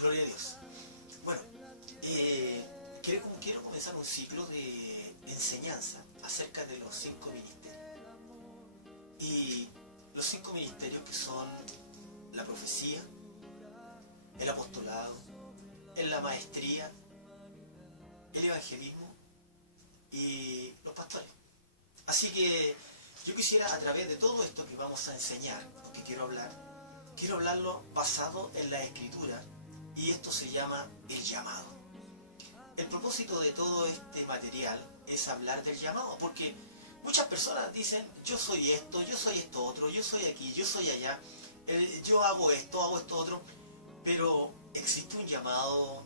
Gloria a Dios. Bueno, quiero comenzar un ciclo de enseñanza acerca de los 5 ministerios. Y los 5 ministerios que son la profecía, el apostolado, la maestría, el evangelismo y los pastores. Así que yo quisiera, a través de todo esto que vamos a enseñar, que quiero hablarlo basado en la Escritura, y esto se llama el llamado. El propósito de todo este material es hablar del llamado, porque muchas personas dicen, yo soy esto otro, yo soy aquí, yo soy allá, yo hago esto otro, pero existe un llamado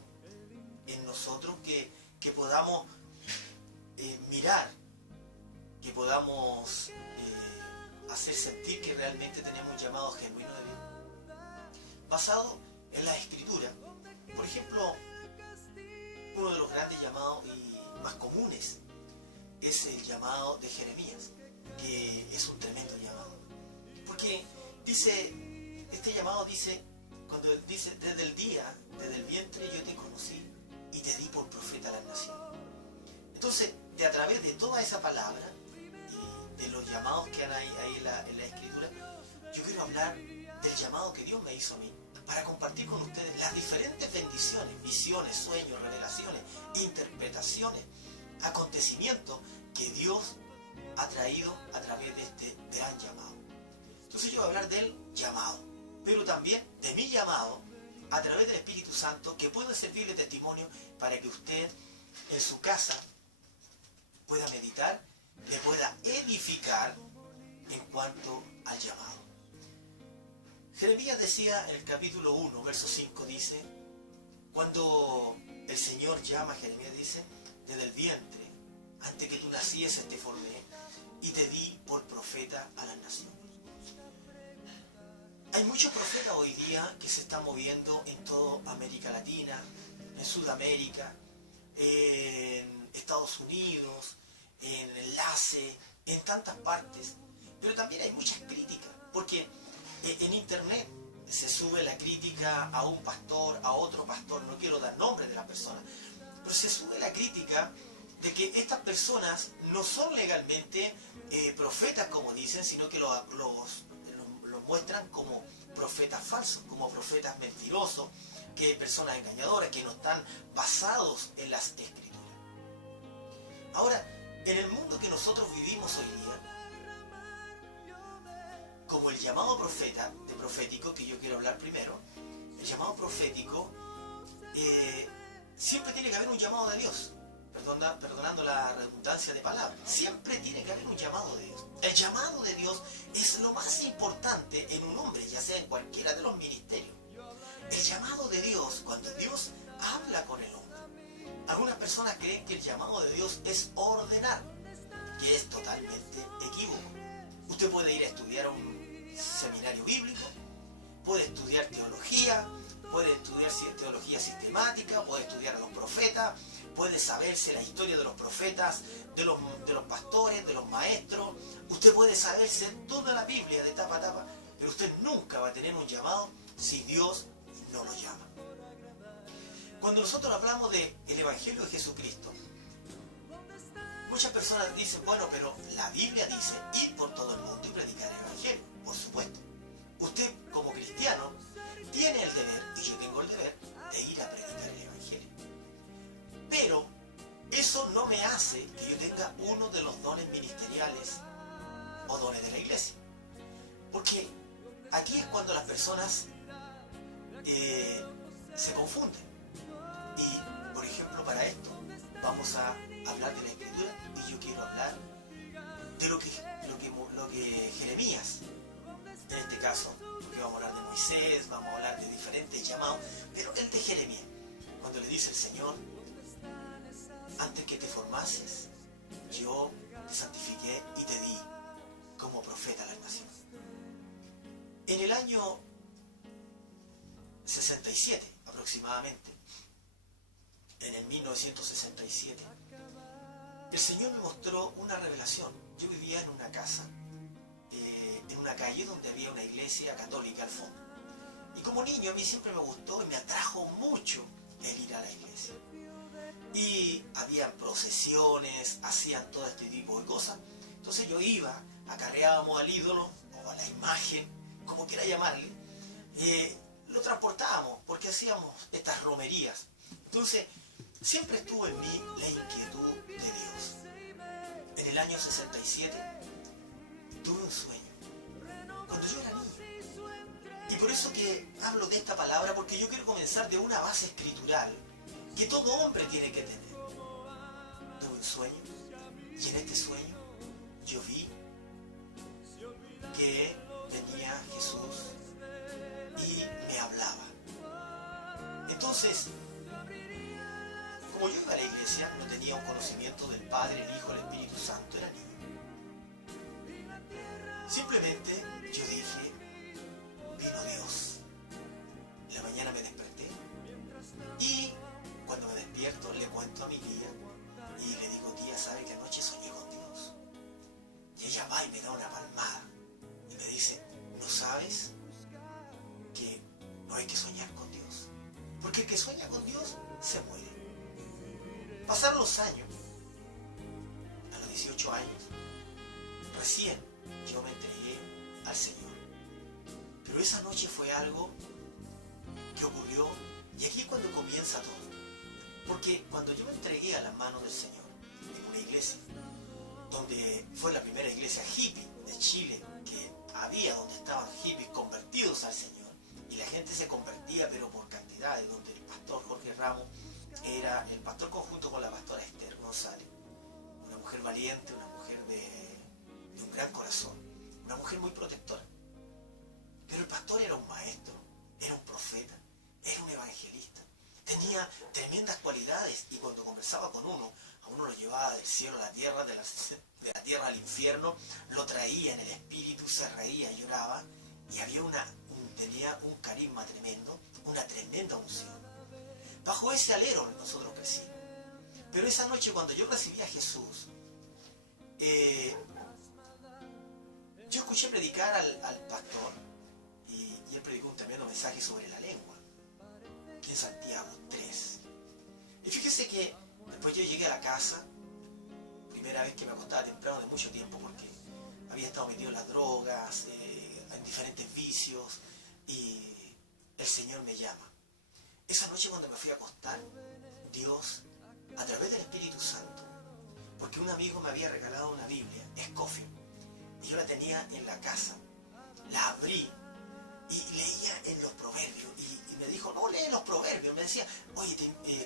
en nosotros que podamos mirar, que podamos hacer sentir que realmente tenemos un llamado genuino de Dios, basado en la Escritura. Por ejemplo, uno de los grandes llamados y más comunes es el llamado de Jeremías, que es un tremendo llamado. Porque este llamado dice, cuando dice, desde el vientre yo te conocí y te di por profeta a las naciones. Entonces, a través de toda esa palabra y de los llamados que hay ahí en la Escritura, yo quiero hablar del llamado que Dios me hizo a mí, para compartir con ustedes las diferentes bendiciones, visiones, sueños, revelaciones, interpretaciones, acontecimientos que Dios ha traído a través de este gran llamado. Entonces yo voy a hablar del llamado, pero también de mi llamado a través del Espíritu Santo, que puede servir de testimonio para que usted en su casa pueda meditar, le pueda edificar en cuanto al llamado. Jeremías decía en el capítulo 1, verso 5, dice, cuando el Señor llama a Jeremías, dice, desde el vientre, antes que tú nacieses te formé y te di por profeta a las naciones. Hay muchos profetas hoy día que se están moviendo en toda América Latina, en Sudamérica, en Estados Unidos, en Enlace, en tantas partes, pero también hay muchas críticas, porque en internet se sube la crítica a un pastor, a otro pastor, no quiero dar nombres de la persona, pero se sube la crítica de que estas personas no son legalmente profetas como dicen, sino que los muestran como profetas falsos, como profetas mentirosos, que personas engañadoras, que no están basados en las Escrituras. Ahora, en el mundo que nosotros vivimos hoy día, como el llamado profético, que yo quiero hablar primero, el llamado profético, siempre tiene que haber un llamado de Dios, perdonando la redundancia de palabras, siempre tiene que haber un llamado de Dios. El llamado de Dios es lo más importante en un hombre, ya sea en cualquiera de los ministerios. El llamado de Dios, cuando Dios habla con el hombre. Algunas personas creen que el llamado de Dios es ordenar, que es totalmente equívoco. Usted puede ir a estudiar a un seminario bíblico, puede estudiar teología, puede estudiar teología sistemática, puede estudiar a los profetas, puede saberse la historia de los profetas, de los pastores, de los maestros. Usted puede saberse toda la Biblia de tapa a tapa, pero usted nunca va a tener un llamado si Dios no lo llama. Cuando nosotros hablamos del Evangelio de Jesucristo, muchas personas dicen, bueno, pero la Biblia dice, ir por todo el mundo y predicar el Evangelio. Por supuesto, usted como cristiano tiene el deber, y yo tengo el deber, de ir a predicar el Evangelio. Pero eso no me hace que yo tenga uno de los dones ministeriales o dones de la iglesia. Porque aquí es cuando las personas se confunden. Y, por ejemplo, para esto vamos a hablar de la Escritura, y yo quiero hablar de lo que Jeremías, en este caso, porque vamos a hablar de Moisés, vamos a hablar de diferentes llamados, pero el de Jeremías, cuando le dice el Señor, antes que te formases, yo te santifiqué y te di como profeta a las naciones. En el año 67 aproximadamente, en el 1967, el Señor me mostró una revelación. Yo vivía en una casa, en una calle donde había una iglesia católica al fondo. Y como niño a mí siempre me gustó y me atrajo mucho el ir a la iglesia. Y habían procesiones, hacían todo este tipo de cosas. Entonces yo iba, acarreábamos al ídolo o a la imagen, como quiera llamarle, lo transportábamos porque hacíamos estas romerías. Entonces siempre estuvo en mí la inquietud de Dios. En el año 67 tuve un sueño, cuando yo era niño. Y por eso que hablo de esta palabra, porque yo quiero comenzar de una base escritural que todo hombre tiene que tener. Tuve un sueño, y en este sueño yo vi que venía Jesús y me hablaba. Entonces, como yo iba a la iglesia, no tenía un conocimiento del Padre, el Hijo, el Espíritu Santo, era niño. Simplemente yo dije, vino Dios. En la mañana me desperté y cuando me despierto le cuento a mi tía y le digo, tía, ¿sabe que anoche soñé con Dios? Y ella va y me da una palmada y me dice, ¿no sabes que no hay que soñar con Dios? Porque el que sueña con Dios se muere. Pasaron los años, a los 18 años, recién yo me entregué al Señor. Pero esa noche fue algo que ocurrió, y aquí es cuando comienza todo. Porque cuando yo me entregué a las manos del Señor, en una iglesia, donde fue la primera iglesia hippie de Chile que había, donde estaban hippies convertidos al Señor, y la gente se convertía pero por cantidades, donde el pastor Jorge Ramos era el pastor conjunto con la pastora Esther González, una mujer valiente, una mujer de un gran corazón, una mujer muy protectora. Pero el pastor era un maestro, era un profeta, era un evangelista, tenía tremendas cualidades, y cuando conversaba con uno, a uno lo llevaba del cielo a la tierra, de la tierra al infierno, lo traía en el espíritu, se reía, lloraba, y tenía un carisma tremendo, una tremenda unción. Bajo ese alero nosotros crecimos. Pero esa noche cuando yo recibí a Jesús, yo escuché predicar al pastor, y él predicó un tremendo mensaje sobre la lengua, en Santiago 3. Y fíjese que después yo llegué a la casa, primera vez que me acostaba temprano de mucho tiempo, porque había estado metido en las drogas, en diferentes vicios, y el Señor me llama. Esa noche cuando me fui a acostar, Dios, a través del Espíritu Santo, porque un amigo me había regalado una Biblia, Scofield, y yo la tenía en la casa, la abrí y leía en los proverbios, y me dijo, no, lee los proverbios, me decía, oye,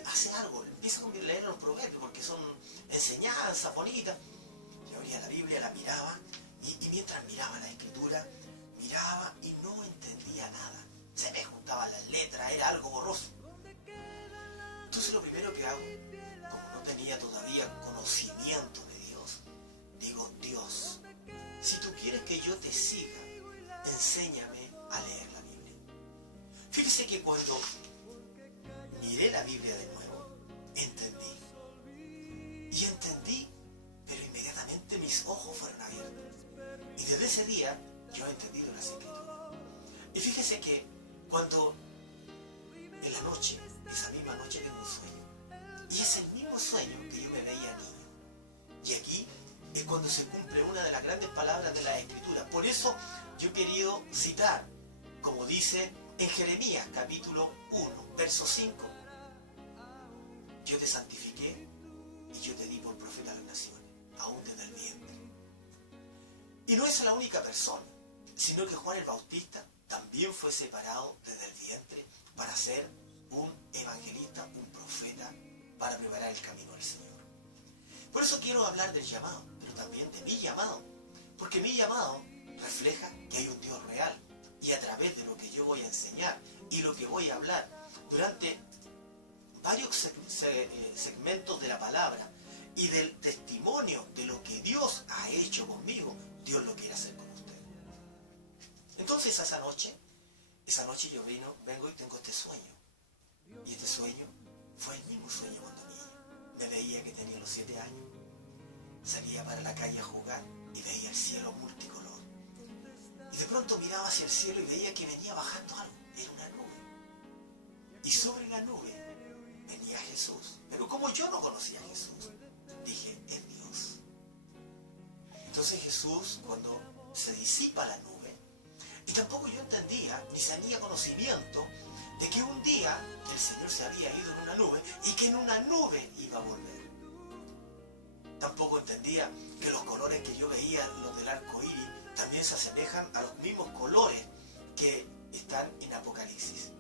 hace algo, empieza a leer los proverbios porque son enseñanzas bonitas. Yo abría la Biblia, la miraba, y mientras miraba la escritura, miraba y no entendía nada, se me juntaban las letras, era algo borroso. Entonces lo primero que hago, como no tenía todavía conocimiento de Dios, digo, Dios, si tú quieres que yo te siga, enséñame a leer la Biblia. Fíjese que cuando miré la Biblia de nuevo, entendí. Y entendí, pero inmediatamente mis ojos fueron abiertos. Y desde ese día yo he entendido las Escrituras. Y fíjese que cuando en la noche, esa misma noche tengo un sueño. Y es el mismo sueño que yo me veía niño. Y aquí es cuando se cumple una de las grandes palabras de la Escritura. Por eso yo he querido citar, como dice en Jeremías capítulo 1, verso 5. Yo te santifiqué y yo te di por profeta a las naciones, aún desde el vientre. Y no es la única persona, sino que Juan el Bautista también fue separado desde el vientre para ser un evangelista, un profeta, para preparar el camino al Señor. Por eso quiero hablar del llamado, pero también de mi llamado, porque mi llamado refleja que hay un Dios real, y a través de lo que yo voy a enseñar y lo que voy a hablar durante varios segmentos de la palabra y del testimonio de lo que Dios ha hecho conmigo, Dios lo quiere hacer con usted. Entonces esa noche yo vengo y tengo este sueño. Y este sueño fue el mismo sueño cuando niño. Me veía que tenía los 7 años. Salía para la calle a jugar y veía el cielo multicolor. Y de pronto miraba hacia el cielo y veía que venía bajando algo. Era una y sobre la nube venía Jesús. Pero como yo no conocía a Jesús, dije, es Dios. Entonces Jesús, cuando se disipa la nube, y tampoco yo entendía, ni tenía conocimiento de que un día que el Señor se había ido en una nube y que en una nube iba a volver. Tampoco entendía que los colores que yo veía, los del arco iris, también se asemejan a los mismos colores que están en Apocalipsis.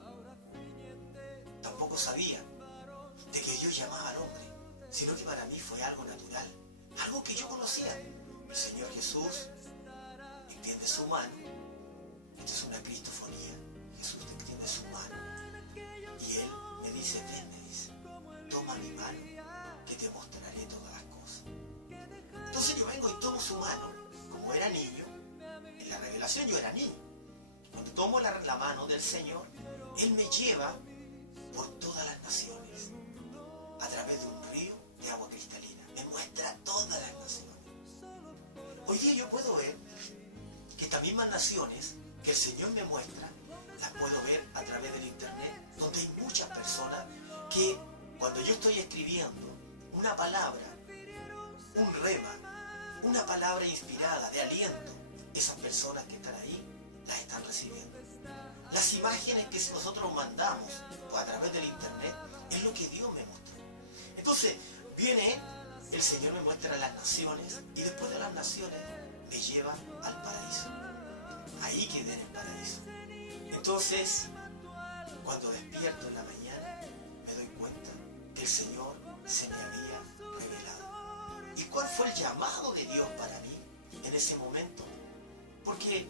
Tampoco sabía de que Dios llamaba al hombre, sino que para mí fue algo natural, algo que yo conocía. El Señor Jesús extiende su mano. Esto es una cristofonía. Jesús te extiende su mano y Él me dice, ven, me dice, toma mi mano, que te mostraré todas las cosas. Entonces yo vengo y tomo su mano, como era niño. En la revelación yo era niño. Cuando tomo la mano del Señor, Él me lleva por todas las naciones, a través de un río de agua cristalina. Me muestra todas las naciones. Hoy día yo puedo ver que estas mismas naciones que el Señor me muestra, las puedo ver a través del internet, donde hay muchas personas que cuando yo estoy escribiendo una palabra, un rema, una palabra inspirada de aliento, esas personas que están ahí las están recibiendo. Las imágenes que nosotros mandamos a través del internet es lo que Dios me mostró. Entonces viene el Señor, me muestra las naciones y después de las naciones me lleva al paraíso. Ahí quedé en el paraíso. Entonces, cuando despierto en la mañana, me doy cuenta que el Señor se me había revelado. ¿Y cuál fue el llamado de Dios para mí en ese momento? Porque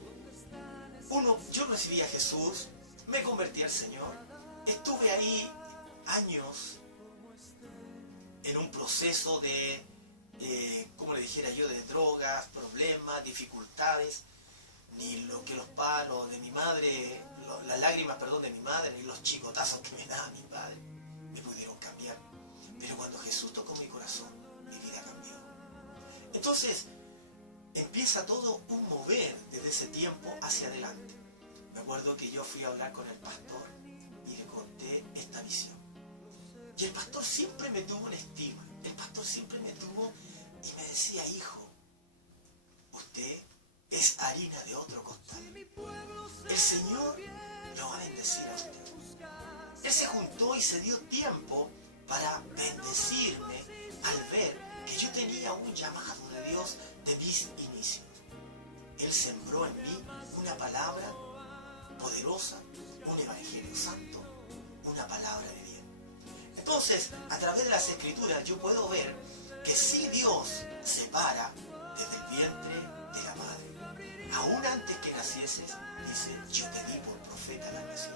yo recibí a Jesús, me convertí al Señor, estuve ahí años en un proceso de, como le dijera yo, de drogas, problemas, dificultades. Ni lo que los palos de mi madre, las lágrimas, perdón, de mi madre, ni los chicotazos que me daba mi padre, me pudieron cambiar. Pero cuando Jesús tocó mi corazón, mi vida cambió. Entonces, empieza todo un mover desde ese tiempo hacia adelante. Me acuerdo que yo fui a hablar con el pastor y le conté esta visión. Y el pastor siempre me tuvo en estima. El pastor siempre me tuvo y me decía, hijo, usted es harina de otro costal. El Señor lo va a bendecir a usted. Él se juntó y se dio tiempo para bendecirme al ver que yo tenía un llamado de Dios de mis inicios. Él sembró en mí una palabra poderosa, un evangelio santo, una palabra de bien. Entonces, a través de las Escrituras yo puedo ver que si Dios separa desde el vientre de la madre, aún antes que nacieses, dice, yo te di por profeta a la nación.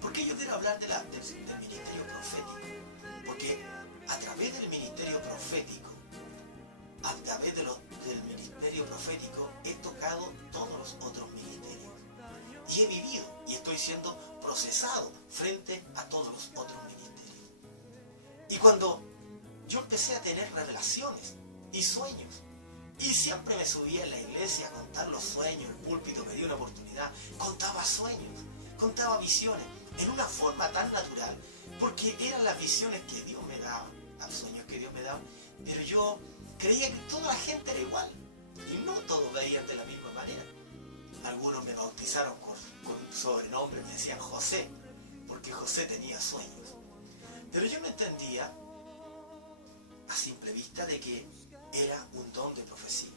¿Por qué yo quiero hablar del ministerio profético? Porque a través del ministerio profético, a través del ministerio profético, he tocado todos los otros ministerios. Y he vivido y estoy siendo procesado frente a todos los otros ministerios. Y cuando yo empecé a tener revelaciones y sueños, y siempre me subía en la iglesia a contar los sueños, el púlpito me dio una oportunidad, contaba sueños, contaba visiones, en una forma tan natural, porque eran las visiones que Dios me daba, los sueños que Dios me daba, pero yo creía que toda la gente era igual, y no todos veían de la misma manera. Algunos me bautizaron con un sobrenombre, me decían José, porque José tenía sueños. Pero yo no entendía, a simple vista, de que era un don de profecía.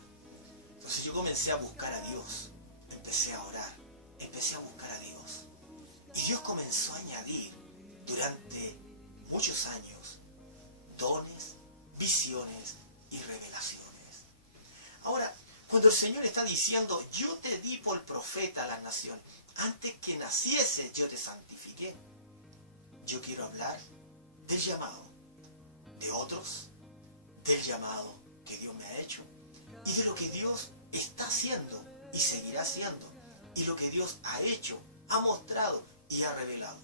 Entonces yo comencé a buscar a Dios, empecé a orar, empecé a buscar a Dios. Y Dios comenzó a añadir durante muchos años dones, visiones y revelaciones. Ahora, cuando el Señor está diciendo, yo te di por profeta a las naciones, antes que nacieses yo te santifiqué, yo quiero hablar del llamado de otros, del llamado que Dios me ha hecho y de lo que Dios está haciendo y seguirá haciendo y lo que Dios ha hecho, ha mostrado y ha revelado.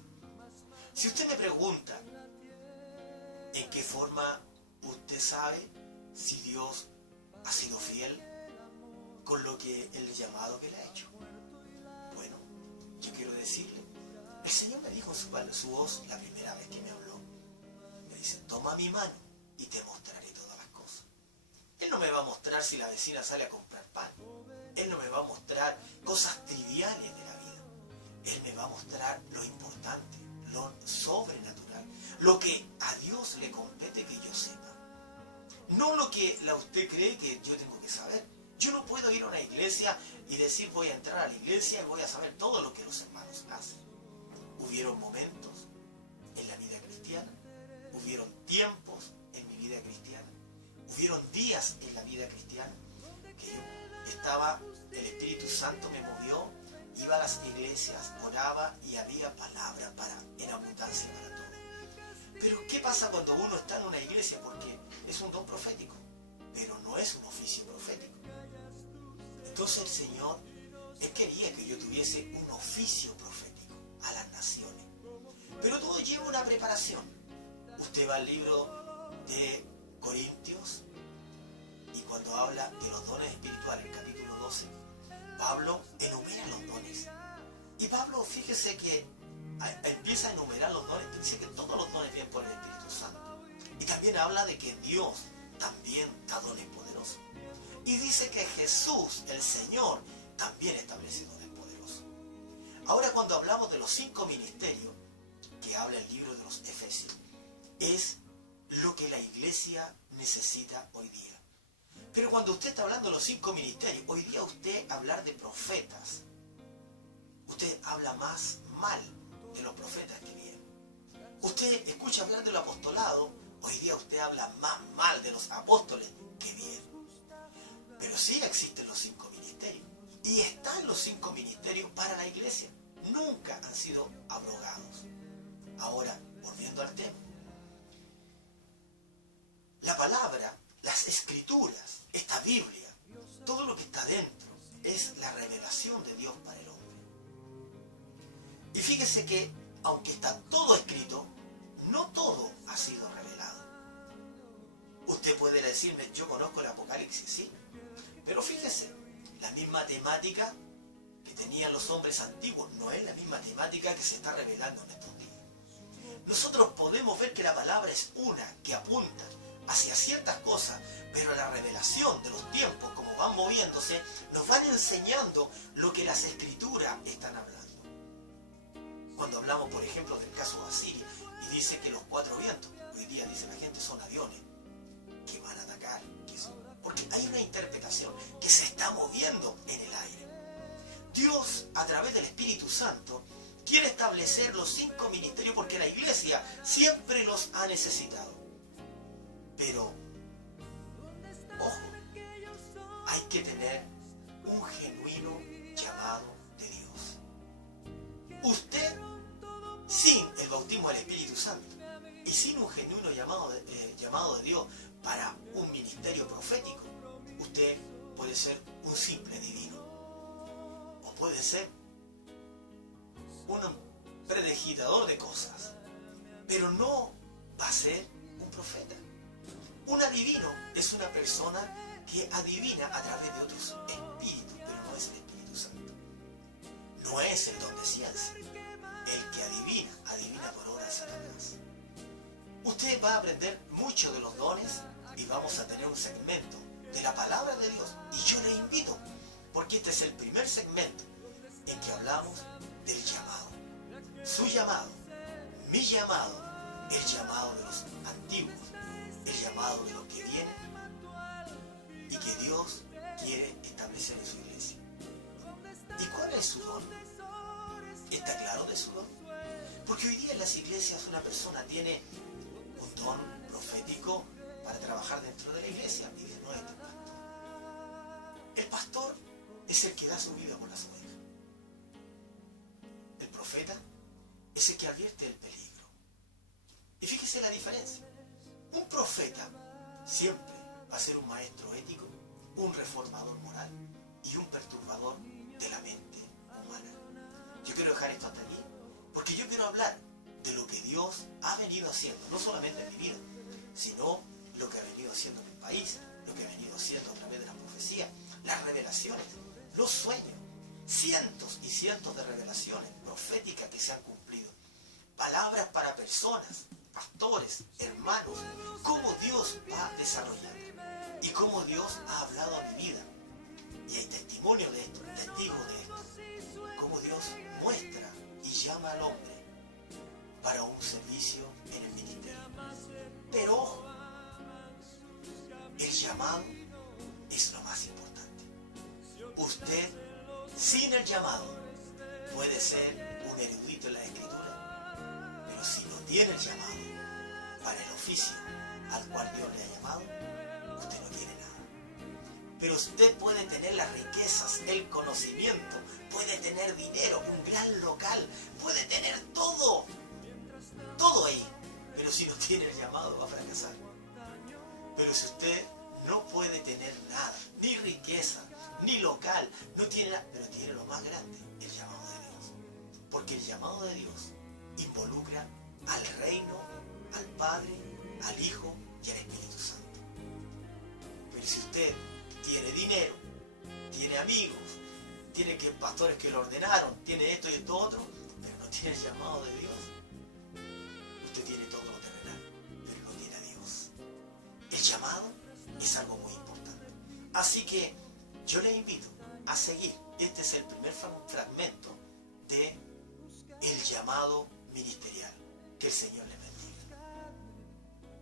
Si usted me pregunta en qué forma usted sabe si Dios ha sido fiel con lo que el llamado que le ha hecho, bueno, yo quiero decirle, el Señor me dijo con su voz la primera vez que me habló. Me dice, toma mi mano y te mostraré todas las cosas. Él no me va a mostrar si la vecina sale a comprar pan. Él no me va a mostrar cosas triviales de la vida. Él me va a mostrar lo importante, lo sobrenatural, lo que a Dios le compete que yo sepa. No lo que usted cree que yo tengo que saber. Yo no puedo ir a una iglesia y decir voy a entrar a la iglesia y voy a saber todo lo que los hermanos hacen. Hubieron momentos en la vida cristiana, hubieron tiempos en mi vida cristiana, hubieron días en la vida cristiana que yo estaba, el Espíritu Santo me movió, iba a las iglesias, oraba y había palabra en abundancia para todos. Pero ¿qué pasa cuando uno está en una iglesia? Porque es un don profético, pero no es un oficio profético. Entonces el Señor, Él quería que yo tuviese un oficio profético a las naciones. Pero todo lleva una preparación. Usted va al libro de Corintios y cuando habla de los dones espirituales, capítulo 12, Pablo enumera los dones. Y Pablo, fíjese que empieza a enumerar los dones, dice que todos los dones vienen por el Espíritu Santo. Y también habla de que Dios también da dones poderosos. Y dice que Jesús, el Señor, también establece dones poderosos. Ahora cuando hablamos de los 5 ministerios, que habla el libro de los Efesios, es lo que la iglesia necesita hoy día. Pero cuando usted está hablando de los 5 ministerios, hoy día usted hablar de profetas, usted habla más mal de los profetas que vienen. Usted escucha hablar del apostolado, hoy día usted habla más mal de los apóstoles que vienen. Pero sí existen los 5 ministerios. Y están los 5 ministerios para la iglesia. Nunca han sido abrogados. Ahora, volviendo al tema. La palabra, las escrituras, esta Biblia, todo lo que está dentro es la revelación de Dios para el hombre. Y fíjese que, aunque está todo escrito, no todo ha sido revelado. Usted puede decirme, yo conozco el Apocalipsis, sí. Pero fíjese, la misma temática que tenían los hombres antiguos no es la misma temática que se está revelando en estos días. Nosotros podemos ver que la palabra es una que apunta hacia ciertas cosas, pero la revelación de los tiempos, como van moviéndose, nos van enseñando lo que las escrituras están hablando. Cuando hablamos, por ejemplo, del caso de Asiria, y dice que los 4 vientos, hoy día dice la gente, son aviones que van a atacar, porque hay una interpretación que se está moviendo en el aire. Dios, a través del Espíritu Santo, quiere establecer los 5 ministerios porque la iglesia siempre los ha necesitado. Pero, ojo, hay que tener un genuino llamado de Dios. Usted, sin el bautismo del Espíritu Santo y sin un genuino llamado de Dios para un ministerio profético, usted puede ser un simple divino. O puede ser un predigitador de cosas, pero no va a ser un profeta. Un adivino es una persona que adivina a través de otros espíritus, pero no es el Espíritu Santo. No es el don de ciencia. El que adivina, adivina por obra de Satanás. Usted va a aprender mucho de los dones y vamos a tener un segmento de la palabra de Dios. Y yo le invito, porque este es el primer segmento en que hablamos del llamado. Su llamado, mi llamado, el llamado de los antiguos, el llamado de los que vienen y que Dios quiere establecer en su iglesia. ¿Y cuál es su don? ¿Está claro de su don? Porque hoy día en las iglesias una persona tiene un don profético para trabajar dentro de la iglesia y dice, no es el pastor. El pastor es el que da su vida por las ovejas. El profeta es el que advierte el peligro. Y fíjese la diferencia. Un profeta siempre va a ser un maestro ético, un reformador moral y un perturbador de la mente humana. Yo quiero dejar esto hasta aquí, porque yo quiero hablar de lo que Dios ha venido haciendo, no solamente en mi vida, sino lo que ha venido haciendo en el país, lo que ha venido haciendo a través de la profecía, las revelaciones, los sueños, cientos y cientos de revelaciones proféticas que se han cumplido. palabras para personas, pastores, hermanos, cómo Dios va desarrollando y cómo Dios ha hablado a mi vida. Y hay testimonio de esto, testigos de esto. Cómo Dios muestra y llama al hombre para un servicio en el ministerio. Pero ojo, el llamado es lo más importante. Usted, sin el llamado, puede ser un erudito en la escritura, pero si no tiene el llamado para el oficio al cual Dios le ha llamado, usted no tiene nada. Pero usted puede tener las riquezas, el conocimiento, puede tener dinero, un gran local, puede tener todo ahí, pero si no tiene el llamado va a fracasar. Pero si usted no puede tener nada, ni riqueza, ni local, no tiene nada, pero tiene lo más grande, el llamado de Dios. Porque el llamado de Dios involucra al reino, al Padre, al Hijo y al Espíritu Santo. Pero si usted tiene dinero, tiene amigos, tiene pastores que lo ordenaron, tiene esto y esto otro, pero no tiene el llamado de Dios, usted tiene todo lo terrenal, pero no tiene a Dios. El llamado es algo muy importante. Así que yo les invito a seguir. Este es el primer fragmento de el llamado ministerial que el Señor le